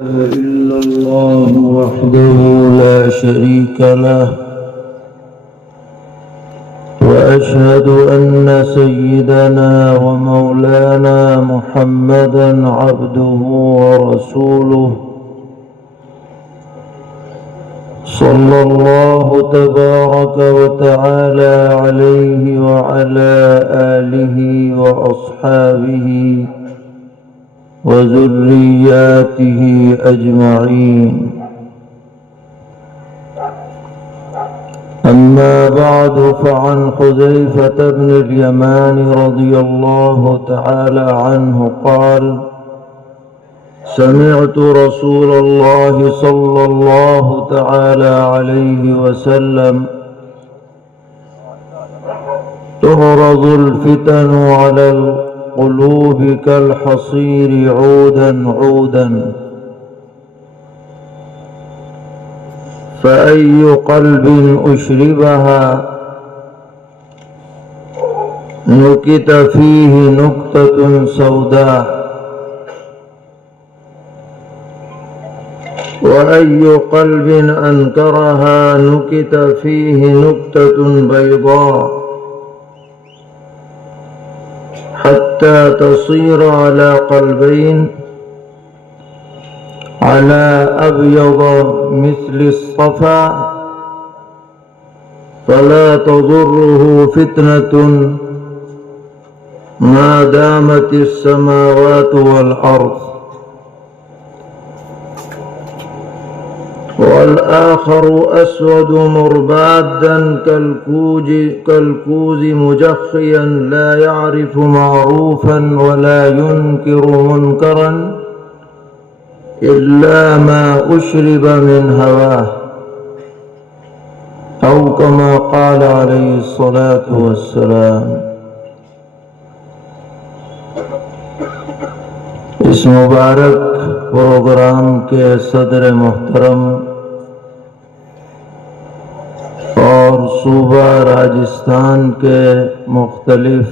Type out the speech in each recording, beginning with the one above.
إلا الله وحده لا شريك له وأشهد أن سيدنا ومولانا محمدا عبده ورسوله صلى الله تبارك وتعالى عليه وعلى آله وأصحابه وذرياته أجمعين. أما بعد، فعن حذيفة بن اليمان رضي الله تعالى عنه قال: سمعت رسول الله صلى الله تعالى عليه وسلم: تعرض الفتن على القلوب كالحصير عودا عودا، فأي قلب أشربها نكت فيه نكتة سوداء، وأي قلب أنكرها نكت فيه نكتة بيضاء، حتى تصير على قلبين على أبيض مثل الصفا، فلا تضره فتنة ما دامت السماوات والأرض. والآخر أسود مربادا كالكوز مجخيا لا يعرف معروفا ولا ينكر منكرا إلا ما أشرب من هواه، أو كما قال عليه الصلاة والسلام. اس مبارک پروگرام کے صدر محترم اور صوبہ راجستھان کے مختلف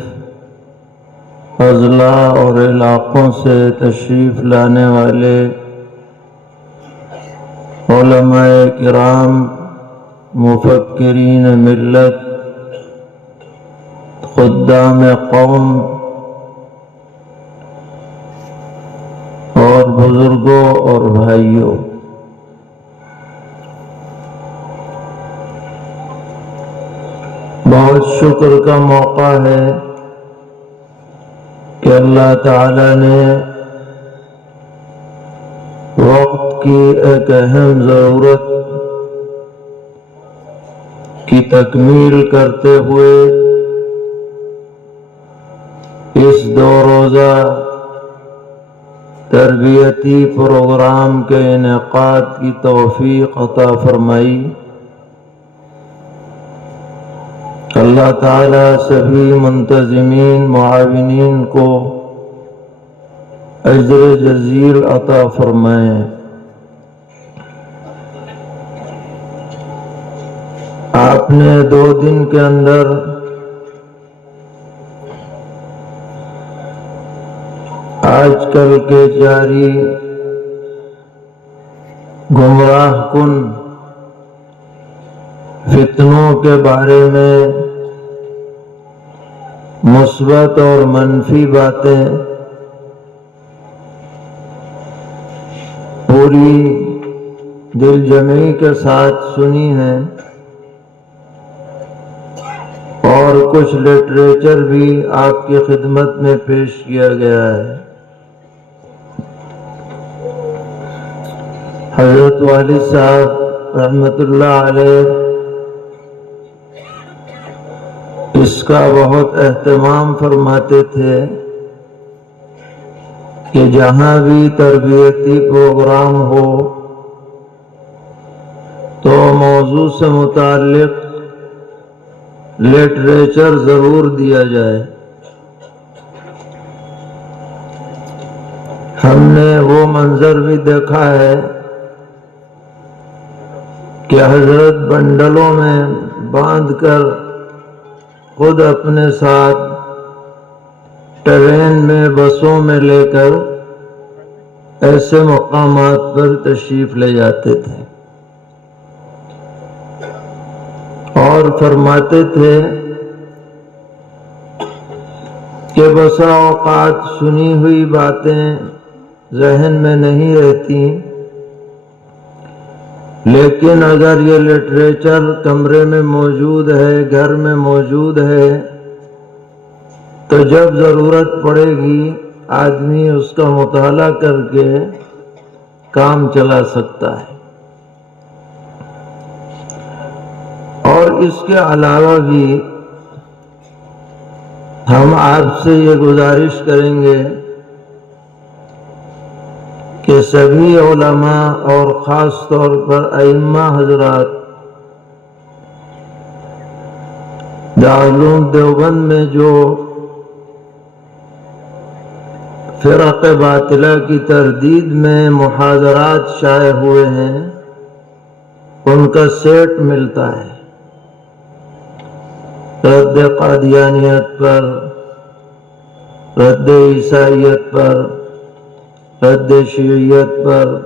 اضلاع اور علاقوں سے تشریف لانے والے علماء کرام، مفکرین ملت، خدام قوم اور بزرگوں اور بھائیوں، بہت شکر کا موقع ہے کہ اللہ تعالی نے وقت کی ایک اہم ضرورت کی تکمیل کرتے ہوئے اس دو روزہ تربیتی پروگرام کے انعقاد کی توفیق عطا فرمائی۔ اللہ تعالی سبھی منتظمین معاونین کو اجر جزیل عطا فرمائے۔ آپ نے 2 دن کے اندر آج کل کے جاری گمراہ کن فتنوں کے بارے میں مثبت اور منفی باتیں پوری دل جمعی کے ساتھ سنی ہیں، اور کچھ لٹریچر بھی آپ کی خدمت میں پیش کیا گیا ہے۔ حضرت والد صاحب رحمت اللہ علیہ اس کا بہت اہتمام فرماتے تھے کہ جہاں بھی تربیتی پروگرام ہو تو موضوع سے متعلق لٹریچر ضرور دیا جائے۔ ہم نے وہ منظر بھی دیکھا ہے کہ حضرت بنڈلوں میں باندھ کر خود اپنے ساتھ ٹرین میں، بسوں میں لے کر ایسے مقامات پر تشریف لے جاتے تھے اور فرماتے تھے کہ بسا اوقات سنی ہوئی باتیں ذہن میں نہیں رہتی، لیکن اگر یہ لٹریچر کمرے میں موجود ہے، گھر میں موجود ہے، تو جب ضرورت پڑے گی آدمی اس کا مطالعہ کر کے کام چلا سکتا ہے۔ اور اس کے علاوہ بھی ہم آپ سے یہ گزارش کریں گے کہ سبھی علماء اور خاص طور پر ائمہ حضرات دارالعلوم دیوبند میں جو فرق باطلہ کی تردید میں محاضرات شائع ہوئے ہیں، ان کا سیٹ ملتا ہے، رد قادیانیت پر، رد عیسائیت پر، رد شیعیت پر،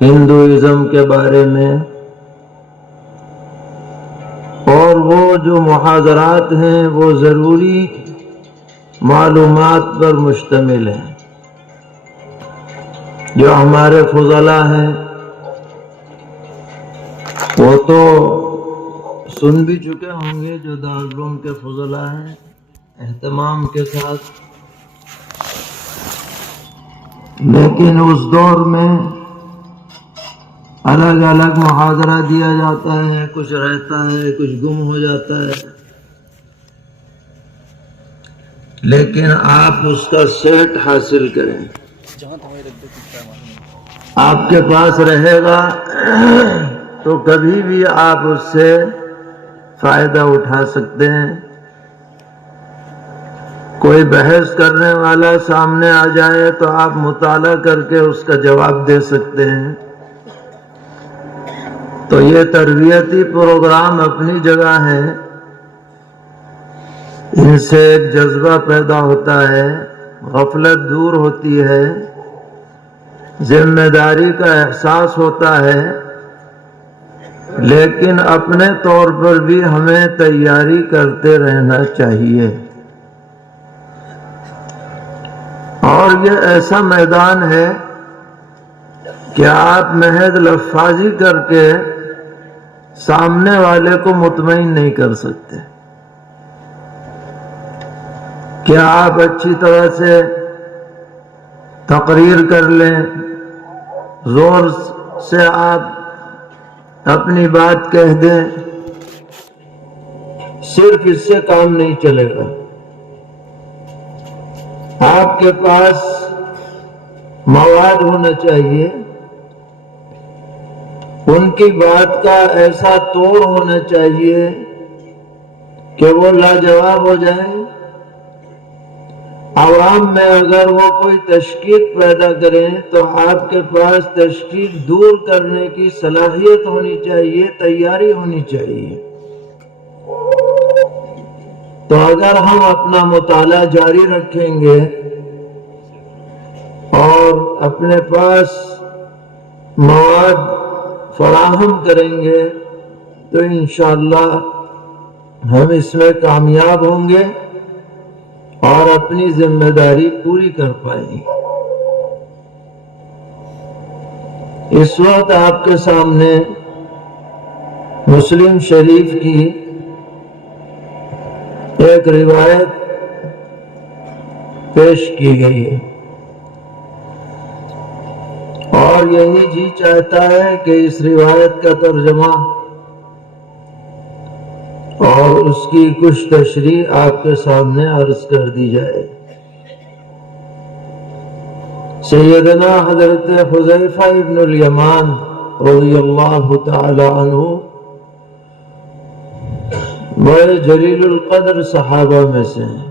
ہندوازم کے بارے میں، اور وہ جو محاضرات ہیں وہ ضروری معلومات پر مشتمل ہیں۔ جو ہمارے فضلاء ہیں وہ تو سن بھی چکے ہوں گے، جو دارالعلوم کے فضلاء ہیں، اہتمام کے ساتھ، لیکن اس دور میں الگ الگ محاضرہ دیا جاتا ہے، کچھ رہتا ہے، کچھ گم ہو جاتا ہے، لیکن آپ اس کا سیٹ حاصل کریں، آپ کے پاس رہے گا تو کبھی بھی آپ اس سے فائدہ اٹھا سکتے ہیں۔ کوئی بحث کرنے والا سامنے آ جائے تو آپ مطالعہ کر کے اس کا جواب دے سکتے ہیں۔ تو یہ تربیتی پروگرام اپنی جگہ ہے، ان سے ایک جذبہ پیدا ہوتا ہے، غفلت دور ہوتی ہے، ذمہ داری کا احساس ہوتا ہے، لیکن اپنے طور پر بھی ہمیں تیاری کرتے رہنا چاہیے۔ اور یہ ایسا میدان ہے کہ آپ محض لفاظی کر کے سامنے والے کو مطمئن نہیں کر سکتے۔ کیا آپ اچھی طرح سے تقریر کر لیں، زور سے آپ اپنی بات کہہ دیں، صرف اس سے کام نہیں چلے گا۔ آپ کے پاس مواد ہونا چاہیے، ان کی بات کا ایسا توڑ ہونا چاہیے کہ وہ لاجواب ہو جائیں۔ عوام میں اگر وہ کوئی تشکیک پیدا کریں تو آپ کے پاس تشکیک دور کرنے کی صلاحیت ہونی چاہیے، تیاری ہونی چاہیے۔ تو اگر ہم اپنا مطالعہ جاری رکھیں گے اور اپنے پاس مواد فراہم کریں گے تو انشاءاللہ ہم اس میں کامیاب ہوں گے اور اپنی ذمہ داری پوری کر پائیں گے۔ اس وقت آپ کے سامنے مسلم شریف کی ایک روایت پیش کی گئی ہے، اور یہی جی چاہتا ہے کہ اس روایت کا ترجمہ اور اس کی کچھ تشریح آپ کے سامنے عرض کر دی جائے۔ سیدنا حضرت حذیفہ ابن الیمان رضی اللہ تعالی عنہ بڑے جلیل القدر صحابہ میں سے ہیں،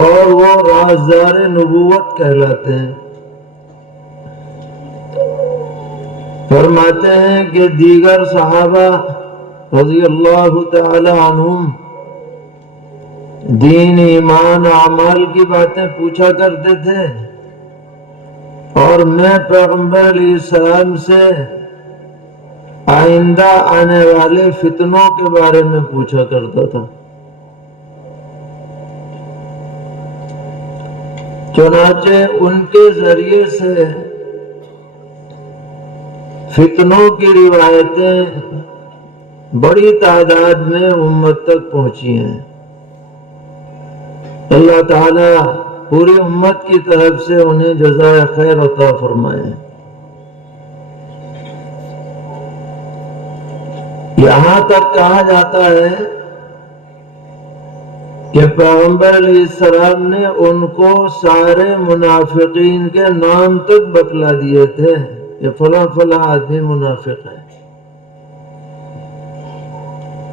اور وہ رازدار نبوت کہلاتے ہیں۔ فرماتے ہیں کہ دیگر صحابہ رضی اللہ تعالی عنہم دین ایمان اعمال کی باتیں پوچھا کرتے تھے، اور میں پیغمبر علیہ السلام سے آئندہ آنے والے فتنوں کے بارے میں پوچھا کرتا تھا۔ چنانچہ ان کے ذریعے سے فتنوں کی روایتیں بڑی تعداد میں امت تک پہنچی ہیں۔ اللہ تعالیٰ پوری امت کی طرف سے انہیں جزائے خیر عطا فرمائے۔ یہاں تک کہا جاتا ہے کہ پیغمبر علیہ السلام نے ان کو سارے منافقین کے نام تک بتلا دیے تھے کہ فلاں فلاں آدمی منافق ہے،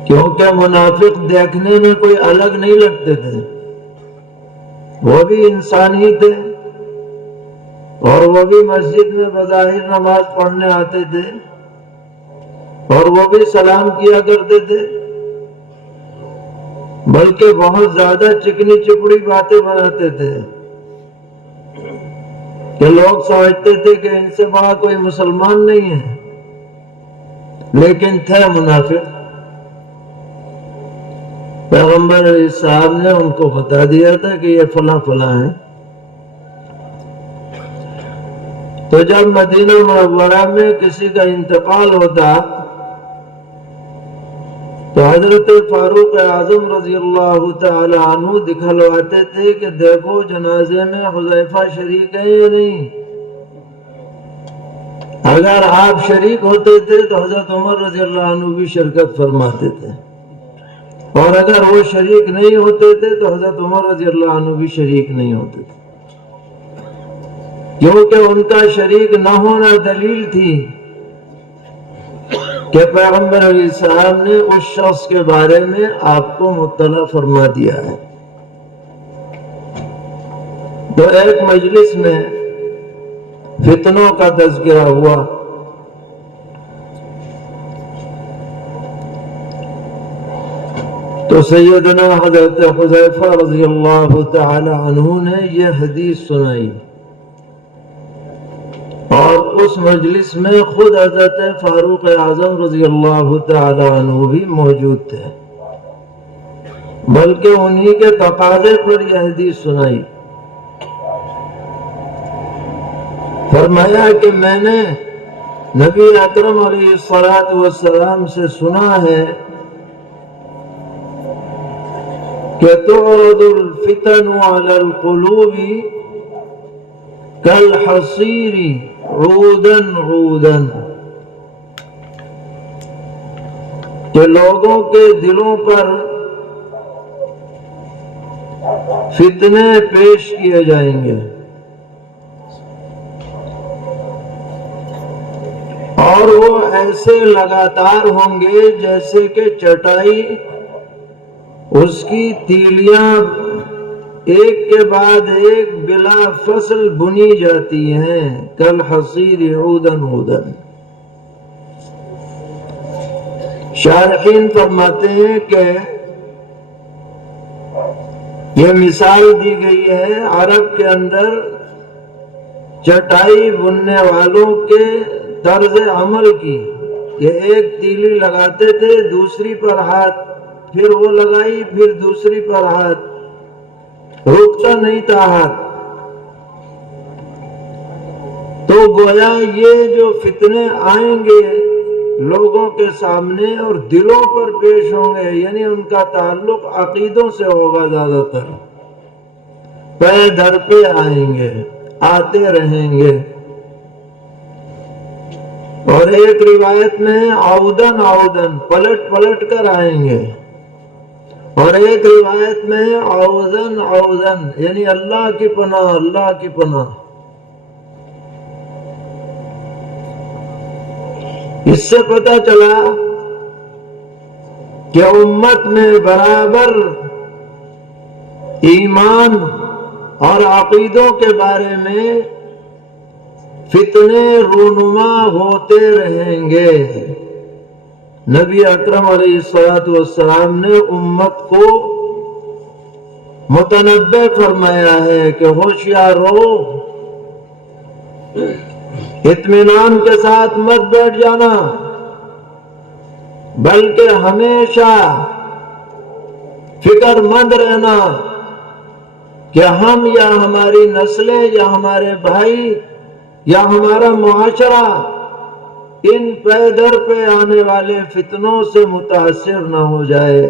کیونکہ منافق دیکھنے میں کوئی الگ نہیں لگتے تھے، وہ بھی انسان ہی تھے، اور وہ بھی مسجد میں بظاہر نماز پڑھنے آتے تھے، اور وہ بھی سلام کیا کرتے تھے، بلکہ بہت زیادہ چکنی چپڑی باتیں بناتے تھے کہ لوگ سمجھتے تھے کہ ان سے بڑا کوئی مسلمان نہیں ہے، لیکن تھے منافق۔ پیغمبر علیہ السلام نے ان کو بتا دیا تھا کہ یہ فلاں فلاں ہیں۔ تو جب مدینہ منورہ میں کسی کا انتقال ہوتا تو حضرت فاروق اعظم رضی اللہ تعالی عنہ دکھلواتے تھے کہ دیکھو جنازے میں حذیفہ شریک ہے یا نہیں۔ اگر آپ شریک ہوتے تھے تو حضرت عمر رضی اللہ عنہ بھی شرکت فرماتے تھے، اور اگر وہ شریک نہیں ہوتے تھے تو حضرت عمر رضی اللہ عنہ بھی شریک نہیں ہوتے تھے، کیونکہ ان کا شریک نہ ہونا دلیل تھی کہ پیغمبر علیہ السلام نے اس شخص کے بارے میں آپ کو مطلع فرما دیا ہے۔ تو ایک مجلس میں فتنوں کا تذکرہ ہوا، تو سیدنا حضرت حذیفہ رضی اللہ تعالی عنہ نے یہ حدیث سنائی، اور اس مجلس میں خود حضرت فاروق اعظم رضی اللہ تعالی عنہ بھی موجود تھے، بلکہ انہی کے تقاضے پر یہ حدیث سنائی۔ فرمایا کہ میں نے نبی اکرم علیہ الصلوۃ والسلام سے سنا ہے کہ تعرض الفتن علی القلوب کالحصیر عودا عودا، کہ لوگوں کے دلوں پر فتنے پیش کیے جائیں گے، اور وہ ایسے لگاتار ہوں گے جیسے کہ چٹائی اس کی تیلیاں ایک کے بعد ایک بلا فصل بنی جاتی ہیں، کالحصیر عودا عودا۔ شارحین فرماتے ہیں کہ یہ مثال دی گئی ہے عرب کے اندر چٹائی بننے والوں کے طرز عمل کی، کہ ایک تیلی لگاتے تھے، دوسری پر ہاتھ، پھر وہ لگائی، پھر دوسری پر ہاتھ، رکتا نہیں تھا ہاتھ۔ تو گویا یہ جو فتنے آئیں گے لوگوں کے سامنے اور دلوں پر پیش ہوں گے، یعنی ان کا تعلق عقیدوں سے ہوگا، زیادہ تر پے در پہ آئیں گے، آتے رہیں گے۔ اور ایک روایت میں عودن عودن، پلٹ پلٹ کر آئیں گے، اور ایک روایت میں عوزن عوزن، یعنی اللہ کی پناہ، اللہ کی پناہ۔ اس سے پتہ چلا کہ امت میں برابر ایمان اور عقیدوں کے بارے میں فتنے رونما ہوتے رہیں گے۔ نبی اکرم علیہ الصلوۃ والسلام نے امت کو متنبع فرمایا ہے کہ ہوشیار رہو، اطمینان کے ساتھ مت بیٹھ جانا، بلکہ ہمیشہ فکر مند رہنا کہ ہم یا ہماری نسلیں یا ہمارے بھائی یا ہمارا معاشرہ ان پے در پہ آنے والے فتنوں سے متاثر نہ ہو جائے۔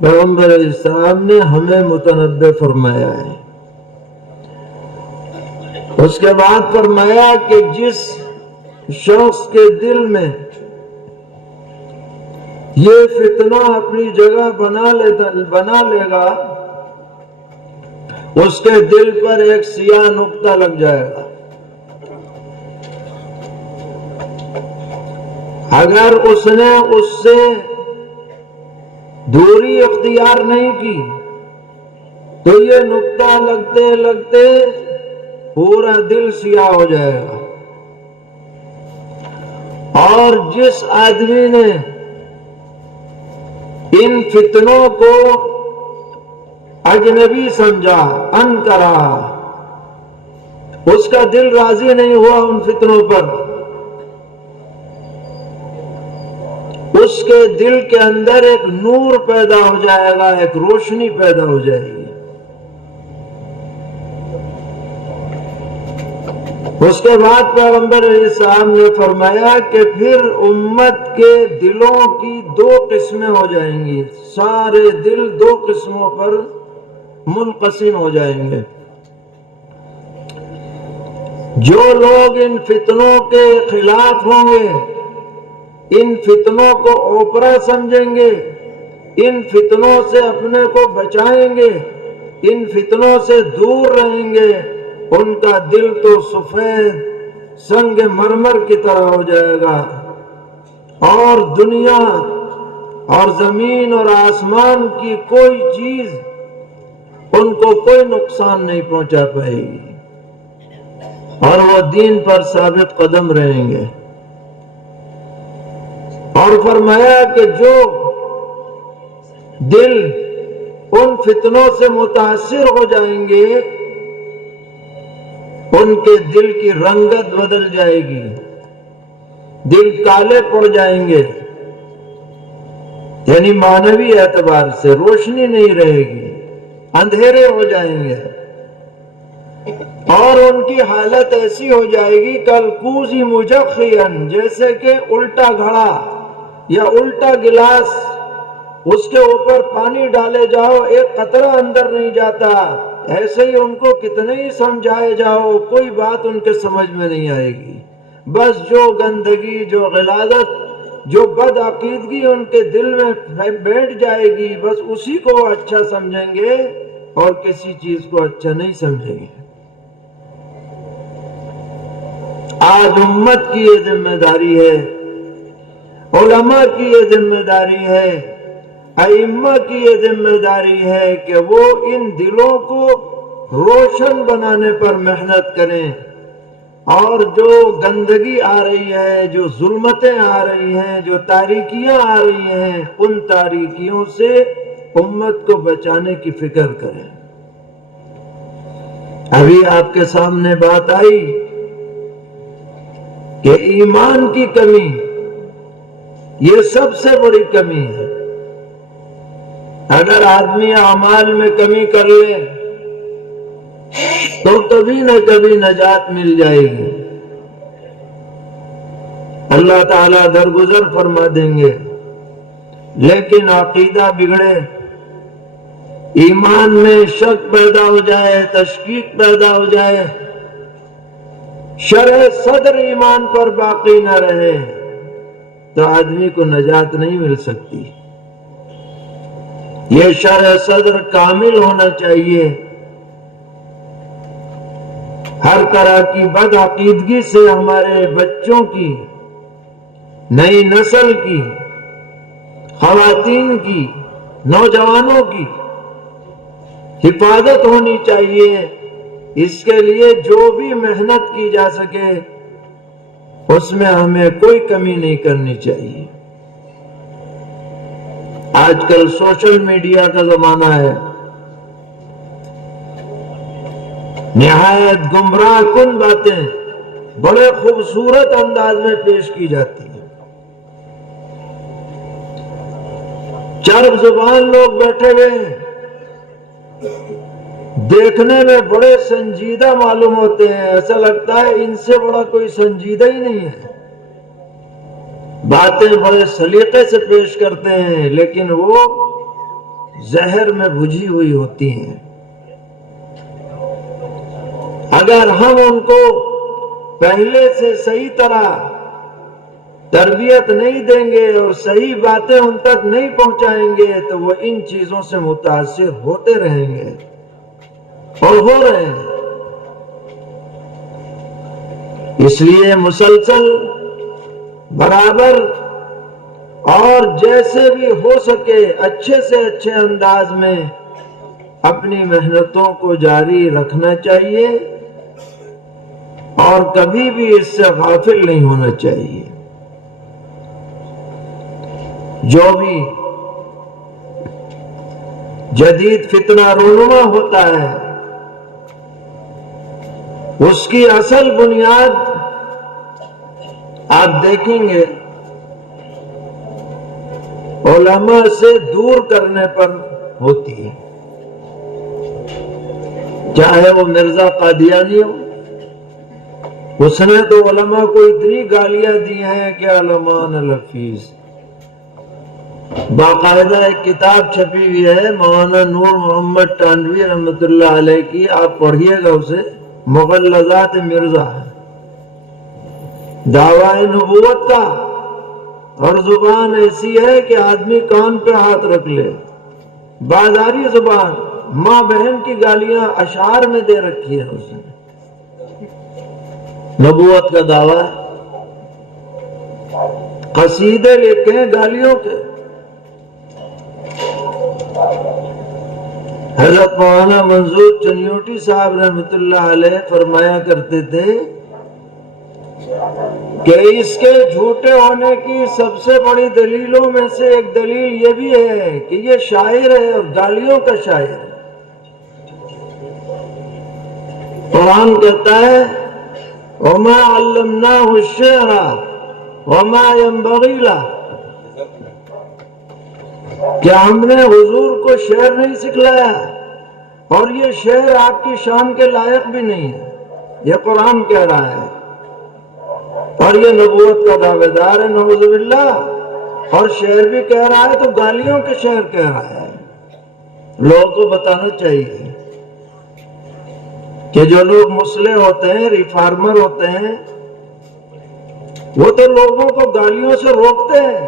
پیغمبر علیہ السلام نے ہمیں متنبع فرمایا ہے۔ اس کے بعد فرمایا کہ جس شخص کے دل میں یہ فتنہ اپنی جگہ بنا لے گا، اس کے دل پر ایک سیاہ نقطہ لگ جائے گا۔ اگر اس نے اس سے دوری اختیار نہیں کی تو یہ نقطہ لگتے لگتے پورا دل سیاہ ہو جائے گا۔ اور جس آدمی نے ان فتنوں کو اجنبی سمجھا، انکرا، اس کا دل راضی نہیں ہوا ان فتنوں پر، اس کے دل کے اندر ایک نور پیدا ہو جائے گا، ایک روشنی پیدا ہو جائے گی۔ اس کے بعد پیغمبر علیہ السلام نے فرمایا کہ پھر امت کے دلوں کی دو قسمیں ہو جائیں گی، سارے دل دو قسموں پر منقسم ہو جائیں گے۔ جو لوگ ان فتنوں کے خلاف ہوں گے، ان فتنوں کو اوپرا سمجھیں گے، ان فتنوں سے اپنے کو بچائیں گے، ان فتنوں سے دور رہیں گے، ان کا دل تو سفید سنگ مرمر کی طرح ہو جائے گا، اور دنیا اور زمین اور آسمان کی کوئی چیز ان کو کوئی نقصان نہیں پہنچا پائے گی، اور وہ دین پر ثابت قدم رہیں گے۔ اور فرمایا کہ جو دل ان فتنوں سے متاثر ہو جائیں گے، ان کے دل کی رنگت بدل جائے گی، دل کالے پڑ جائیں گے، یعنی معنوی اعتبار سے روشنی نہیں رہے گی، اندھیرے ہو جائیں گے، اور ان کی حالت ایسی ہو جائے گی کالکوز مجخین، جیسے کہ الٹا گھڑا یا الٹا گلاس، اس کے اوپر پانی ڈالے جاؤ ایک قطرہ اندر نہیں جاتا، ایسے ہی ان کو کتنے ہی سمجھائے جاؤ کوئی بات ان کے سمجھ میں نہیں آئے گی۔ بس جو گندگی، جو غلاظت، جو بد عقیدگی ان کے دل میں بیٹھ جائے گی، بس اسی کو وہ اچھا سمجھیں گے اور کسی چیز کو اچھا نہیں سمجھیں گے۔ آج امت کی یہ ذمہ داری ہے، علماء کی یہ ذمہ داری ہے، ائمہ کی یہ ذمہ داری ہے کہ وہ ان دلوں کو روشن بنانے پر محنت کریں، اور جو گندگی آ رہی ہے، جو ظلمتیں آ رہی ہیں، جو تاریکیاں آ رہی ہیں، ان تاریکیوں سے امت کو بچانے کی فکر کریں۔ ابھی آپ کے سامنے بات آئی کہ ایمان کی کمی یہ سب سے بڑی کمی ہے۔ اگر آدمی اعمال میں کمی کر لے تو کبھی نہ کبھی نجات مل جائے گی، اللہ تعالیٰ درگزر فرما دیں گے۔ لیکن عقیدہ بگڑے، ایمان میں شک پیدا ہو جائے، تشکیک پیدا ہو جائے، شرح صدر ایمان پر باقی نہ رہے تو آدمی کو نجات نہیں مل سکتی۔ یہ شرح صدر کامل ہونا چاہیے، ہر طرح کی بد عقیدگی سے ہمارے بچوں کی، نئی نسل کی، خواتین کی، نوجوانوں کی حفاظت ہونی چاہیے۔ اس کے لیے جو بھی محنت کی جا سکے اس میں ہمیں کوئی کمی نہیں کرنی چاہیے۔ آج کل سوشل میڈیا کا زمانہ ہے، نہایت گمراہ کن باتیں بڑے خوبصورت انداز میں پیش کی جاتی ہیں. چرب زبان لوگ بیٹھے ہوئے ہیں، دیکھنے میں بڑے سنجیدہ معلوم ہوتے ہیں، ایسا لگتا ہے ان سے بڑا کوئی سنجیدہ ہی نہیں ہے. باتیں بڑے سلیقے سے پیش کرتے ہیں لیکن وہ زہر میں بھجی ہوئی ہوتی ہیں. اگر ہم ان کو پہلے سے صحیح طرح تربیت نہیں دیں گے اور صحیح باتیں ان تک نہیں پہنچائیں گے تو وہ ان چیزوں سے متاثر ہوتے رہیں گے اور ہو رہے ہیں. اس لیے مسلسل برابر اور جیسے بھی ہو سکے اچھے سے اچھے انداز میں اپنی محنتوں کو جاری رکھنا چاہیے اور کبھی بھی اس سے غافل نہیں ہونا چاہیے. جو بھی جدید فتنہ رونما ہوتا ہے اس کی اصل بنیاد آپ دیکھیں گے علماء سے دور کرنے پر ہوتی ہے. چاہے وہ مرزا قادیانی ہو، اس نے تو علماء کو اتنی گالیاں دی ہیں کہ علمان الحفیظ. باقاعدہ ایک کتاب چھپی ہوئی ہے مولانا نور محمد ٹانوی رحمۃ اللہ علیہ کی، آپ پڑھیے گا اسے، مغلظات مرزا، دعوی نبوت کا. اور زبان ایسی ہے کہ آدمی کان پہ ہاتھ رکھ لے. بازاری زبان، ماں بہن کی گالیاں اشعار میں دے رکھی ہے اس نے. نبوت کا دعویٰ، قصیدے لکھے ہیں گالیوں کے. حضرت مولانا منظور چنیوٹی صاحب رحمۃ اللہ علیہ فرمایا کرتے تھے کہ اس کے جھوٹے ہونے کی سب سے بڑی دلیلوں میں سے ایک دلیل یہ بھی ہے کہ یہ شاعر ہے اور گالیوں کا شاعر ہے. قرآن کہتا ہے وَمَا عَلَّمْنَاهُ الشِّعْرَ وَمَا يَنبَغِي لَهُ، کیا ہم نے حضور کو شعر نہیں سکھلایا اور یہ شعر آپ کی شان کے لائق بھی نہیں ہے. یہ قرآن کہہ رہا ہے اور یہ نبوت کا دعوے دار ہے نعوذ باللہ، اور شعر بھی کہہ رہا ہے تو گالیوں کے شعر کہہ رہا ہے. لوگوں کو بتانا چاہیے کہ جو لوگ مصلح ہوتے ہیں، ریفارمر ہوتے ہیں، وہ تو لوگوں کو گالیوں سے روکتے ہیں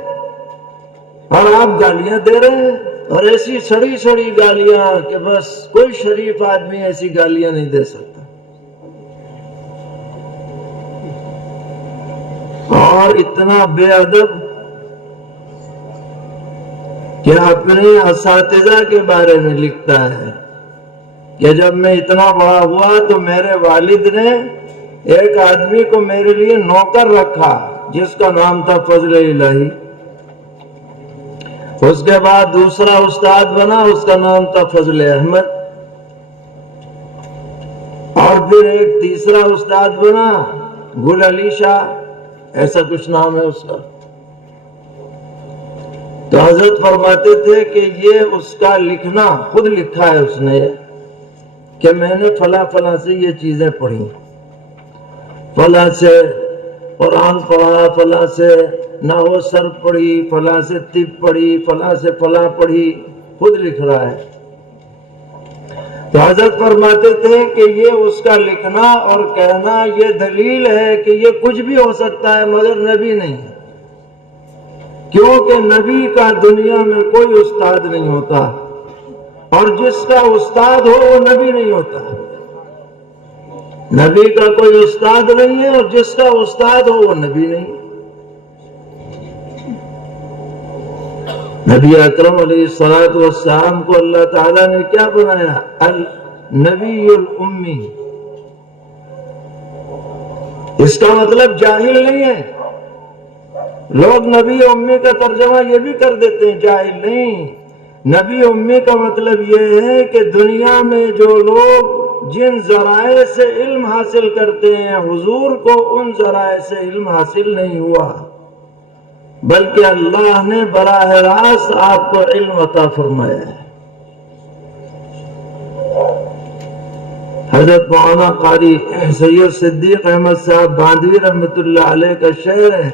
اور آپ گالیاں دے رہے ہیں، اور ایسی سڑی سڑی گالیاں کہ بس کوئی شریف آدمی ایسی گالیاں نہیں دے سکتا. اور اتنا بے ادب کہ اپنے اساتذہ کے بارے میں لکھتا ہے کہ جب میں اتنا بڑا ہوا تو میرے والد نے ایک آدمی کو میرے لیے نوکر رکھا جس کا نام تھا فضل الہی. اس کے بعد دوسرا استاد بنا، اس کا نام تھا فضل احمد، اور پھر ایک تیسرا استاد بنا گل علی شاہ، ایسا کچھ نام ہے اس کا. تو حضرت فرماتے تھے کہ یہ اس کا لکھنا، خود لکھا ہے اس نے کہ میں نے فلاں فلاں سے یہ چیزیں پڑھی، فلاں سے قرآن پڑھا، فلاں سے نحو صرف پڑھی، فلاں سے طب پڑھی، فلاں سے فلاں پڑھی، خود لکھ رہا ہے. تو حضرت فرماتے تھے کہ یہ اس کا لکھنا اور کہنا یہ دلیل ہے کہ یہ کچھ بھی ہو سکتا ہے مگر نبی نہیں، کیونکہ نبی کا دنیا میں کوئی استاد نہیں ہوتا، اور جس کا استاد ہو وہ نبی نہیں ہوتا. نبی کا کوئی استاد نہیں ہے اور جس کا استاد ہو وہ نبی نہیں. نبی اکرم علیہ الصلوۃ والسلام کو اللہ تعالیٰ نے کیا بنایا؟ النبی الامی. اس کا مطلب جاہل نہیں ہے. لوگ نبی امی کا ترجمہ یہ بھی کر دیتے ہیں، جاہل نہیں. نبی امی کا مطلب یہ ہے کہ دنیا میں جو لوگ جن ذرائع سے علم حاصل کرتے ہیں، حضور کو ان ذرائع سے علم حاصل نہیں ہوا، بلکہ اللہ نے براہ راست آپ کو علم عطا فرمایا ہے۔ حضرت مولانا قاری سید صدیق احمد صاحب باندھوی رحمۃ اللہ علیہ کا شعر ہے،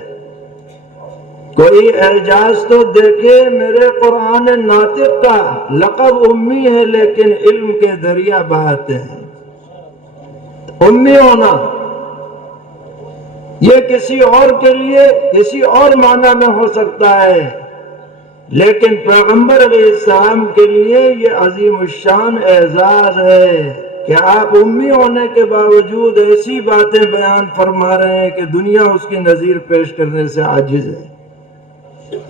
کوئی اعجاز تو دیکھے میرے قرآن ناطق کا، لقب امی ہے لیکن علم کے دریا بہاتے ہیں۔ امی ہونا یہ کسی اور کے لیے کسی اور معنی میں ہو سکتا ہے، لیکن پیغمبر علیہ السلام کے لیے یہ عظیم الشان اعزاز ہے کہ آپ امی ہونے کے باوجود ایسی باتیں بیان فرما رہے ہیں کہ دنیا اس کی نظیر پیش کرنے سے عاجز ہے۔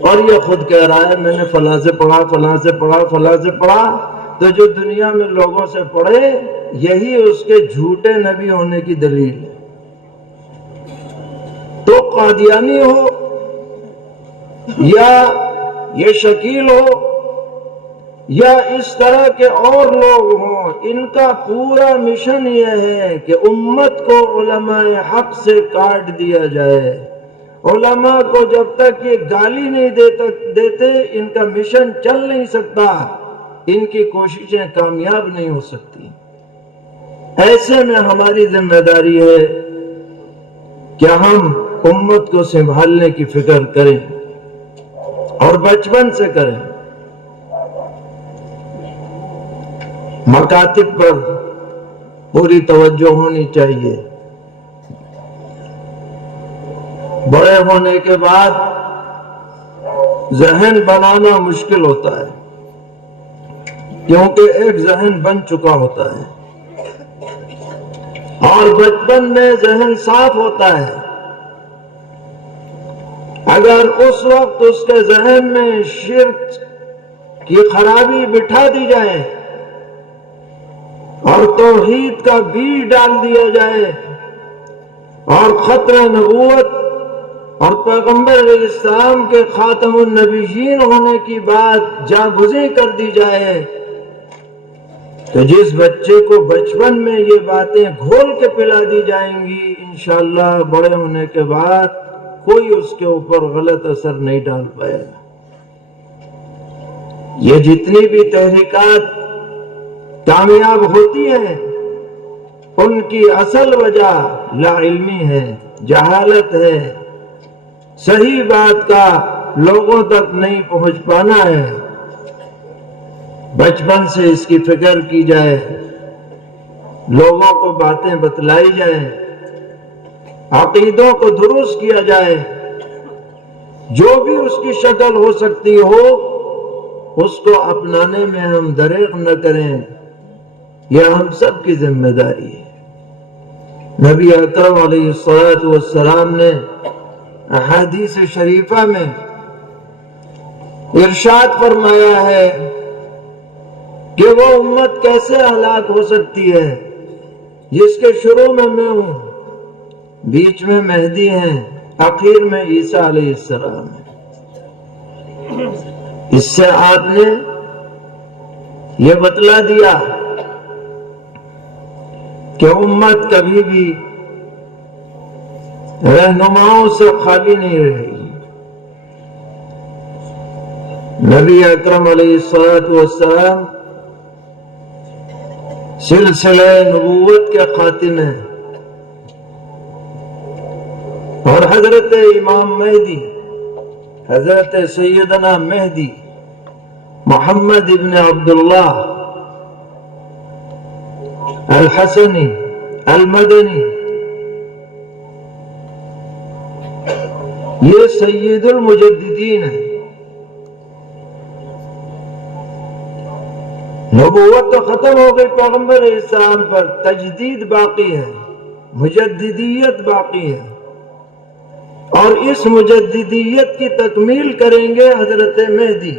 اور یہ خود کہہ رہا ہے میں نے فلاں سے پڑھا، فلاں سے پڑھا، فلاں سے پڑھا، تو جو دنیا میں لوگوں سے پڑھے یہی اس کے جھوٹے نبی ہونے کی دلیل ہے۔ تو قادیانی ہو یا یہ شکیل ہو یا اس طرح کے اور لوگ ہوں، ان کا پورا مشن یہ ہے کہ امت کو علماء حق سے کاٹ دیا جائے۔ علماء کو جب تک یہ گالی نہیں دیتے ان کا مشن چل نہیں سکتا، ان کی کوششیں کامیاب نہیں ہو سکتی۔ ایسے میں ہماری ذمہ داری ہے کہ ہم امت کو سنبھالنے کی فکر کریں اور بچپن سے کریں۔ مکاتب پر پوری توجہ ہونی چاہیے۔ بڑے ہونے کے بعد ذہن بنانا مشکل ہوتا ہے، کیونکہ ایک ذہن بن چکا ہوتا ہے، اور بچپن میں ذہن صاف ہوتا ہے۔ اگر اس وقت اس کے ذہن میں شرک کی خرابی بٹھا دی جائے اور توحید کا بیج ڈال دیا جائے اور ختم نبوت اور پیغمبر علیہ السلام کے خاتم النبیین ہونے کی بات جاگزیں کر دی جائے، تو جس بچے کو بچپن میں یہ باتیں گھول کے پلا دی جائیں گی انشاءاللہ بڑے ہونے کے بعد کوئی اس کے اوپر غلط اثر نہیں ڈال پائے گا۔ یہ جتنی بھی تحریکات کامیاب ہوتی ہیں ان کی اصل وجہ لا علمی ہے، جہالت ہے، صحیح بات کا لوگوں تک نہیں پہنچ پانا ہے۔ بچپن سے اس کی فکر کی جائے، لوگوں کو باتیں بتلائی جائیں، عقیدوں کو درست کیا جائے، جو بھی اس کی شکل ہو سکتی ہو اس کو اپنانے میں ہم دریغ نہ کریں، یہ ہم سب کی ذمہ داری ہے۔ نبی اکرم علیہ الصلوۃ والسلام نے احادیث شریفہ میں ارشاد فرمایا ہے کہ وہ امت کیسے ہلاک ہو سکتی ہے جس کے شروع میں میں ہوں، بیچ میں مہدی ہیں، آخر میں عیسیٰ علیہ السلام ہے۔ اس سے آپ نے یہ بتلا دیا کہ امت کبھی بھی رہنماؤں سے خالی نہیں رہے گی۔ نبی اکرم علیہ الصلوۃ والسلام سلسلہ نبوت کے خاتم ہیں، اور حضرت امام مہدی حضرت سیدنا مہدی محمد ابن عبداللہ الحسنی المدنی یہ سید المجددین ہے۔ نبوت تو ختم ہو گئی پیغمبر علیہ السلام پر، تجدید باقی ہے، مجددیت باقی ہے، اور اس مجددیت کی تکمیل کریں گے حضرت مہدی،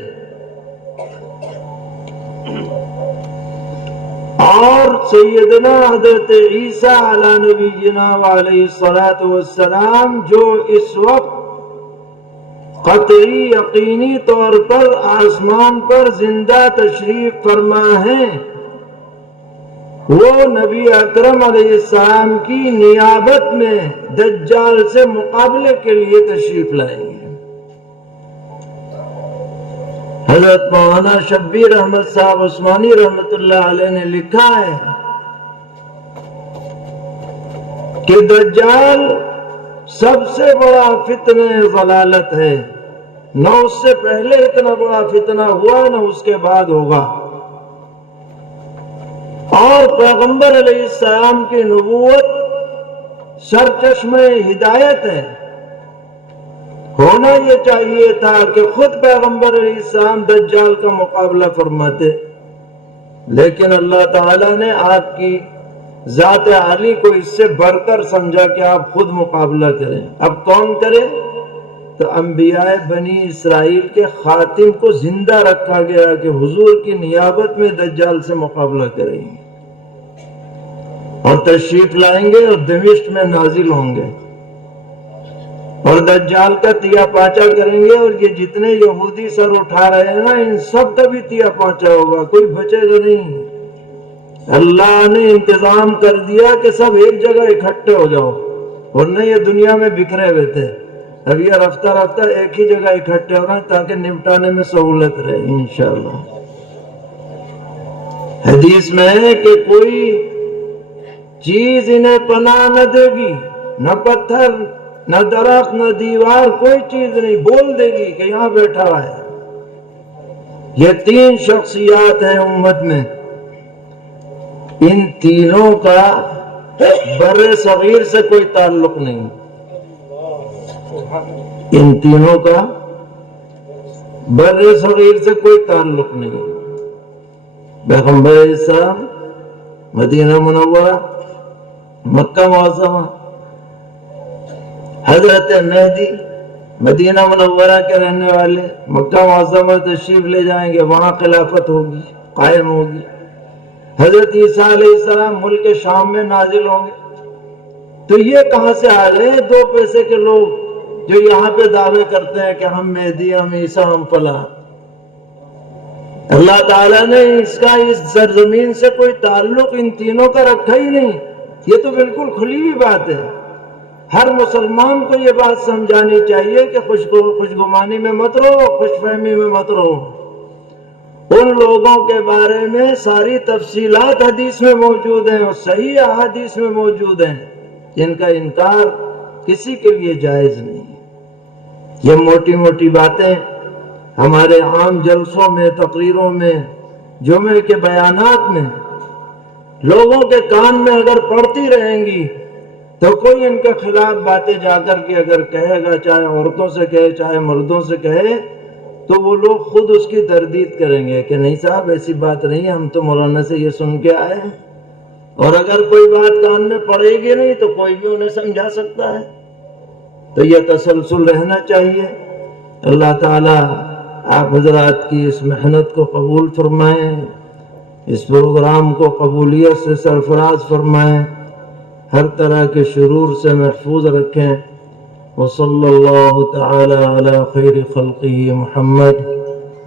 اور سیدنا حضرت عیسیٰ علی نبینا علیہ الصلوۃ والسلام جو اس وقت قطعی یقینی طور پر آسمان پر زندہ تشریف فرما ہیں، وہ نبی اکرم علیہ السلام کی نیابت میں دجال سے مقابلے کے لیے تشریف لائیں گے۔ حضرت مولانا شبیر احمد صاحب عثمانی رحمت اللہ علیہ نے لکھا ہے کہ دجال سب سے بڑا فتنہ ضلالت ہے، نہ اس سے پہلے اتنا بڑا فتنہ ہوا نہ اس کے بعد ہوگا، اور پیغمبر علیہ السلام کی نبوت سرچشمہ ہدایت ہے۔ ہونا یہ چاہیے تھا کہ خود پیغمبر علیہ السلام دجال کا مقابلہ فرماتے، لیکن اللہ تعالیٰ نے آپ کی ذات عالی کو اس سے بڑھ کر سمجھا کہ آپ خود مقابلہ کریں۔ اب کون کرے؟ تو انبیاء بنی اسرائیل کے خاتم کو زندہ رکھا گیا کہ حضور کی نیابت میں دجال سے مقابلہ کریں گے اور تشریف لائیں گے اور دمشق میں نازل ہوں گے اور دجال کا تیا پاچا کریں گے، اور یہ جتنے یہودی سر اٹھا رہے ہیں نا، ان سب کا بھی تیا پاچا ہوگا، کوئی بچے گا نہیں۔ اللہ نے انتظام کر دیا کہ سب ایک جگہ اکٹھے ہو جاؤ، ورنہ یہ دنیا میں بکھرے ہوئے تھے، اب یہ رفتہ رفتہ ایک ہی جگہ اکٹھے ہو رہے ہیں تاکہ نپٹانے میں سہولت رہے انشاءاللہ۔ حدیث میں ہے کہ کوئی چیز انہیں پناہ نہ دے گی، نہ پتھر، نہ درخت، نہ دیوار، کوئی چیز نہیں، بول دے گی کہ یہاں بیٹھا ہوا ہے۔ یہ تین شخصیات ہیں امت میں، ان تینوں کا بر صغیر سے کوئی تعلق نہیں، ان تینوں کا بر صغیر سے کوئی تعلق نہیں۔ پیغمبر علیہ السلام مدینہ منورہ، مکہ معظمہ، حضرت مہدی مدینہ منورہ کے رہنے والے، مکہ معظمہ تشریف لے جائیں گے، وہاں خلافت ہوگی، قائم ہوگی۔ حضرت عیسیٰ علیہ السلام ملک شام میں نازل ہوں گے۔ تو یہ کہاں سے آ رہے ہیں دو پیسے کے لوگ جو یہاں پہ دعوے کرتے ہیں کہ ہم مہدی، ہم عیسیٰ، ہم فلاں؟ اللہ تعالیٰ نے اس کا اس سرزمین سے کوئی تعلق ان تینوں کا رکھا ہی نہیں۔ یہ تو بالکل کھلی ہوئی بات ہے، ہر مسلمان کو یہ بات سمجھانی چاہیے کہ خوشگمانی میں مت رہو، خوش فہمی میں مت رہو۔ ان لوگوں کے بارے میں ساری تفصیلات حدیث میں موجود ہیں اور صحیح احادیث میں موجود ہیں، جن کا انکار کسی کے لیے جائز نہیں ہے۔ یہ موٹی موٹی باتیں ہمارے عام جلسوں میں، تقریروں میں، جمعے کے بیانات میں لوگوں کے کان میں اگر پڑتی رہیں گی تو کوئی ان کے خلاف باتیں جا کر کے اگر کہے گا، چاہے عورتوں سے کہے چاہے مردوں سے کہے، تو وہ لوگ خود اس کی تردید کریں گے کہ نہیں صاحب ایسی بات نہیں ہے، ہم تو مولانا سے یہ سن کے آئے ہیں۔ اور اگر کوئی بات کان میں پڑے گی نہیں تو کوئی بھی انہیں سمجھا سکتا ہے۔ تو یہ تسلسل رہنا چاہیے۔ اللہ تعالیٰ آپ حضرات کی اس محنت کو قبول فرمائیں، اس پروگرام کو قبولیت سے سرفراز فرمائیں، ہر طرح کے شرور سے محفوظ رکھیں۔ وصلی اللہ تعالی علی خیر خلقہ محمد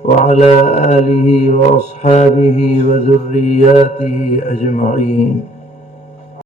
وعلی آلہ واصحابہ وذریاتہ اجمعین۔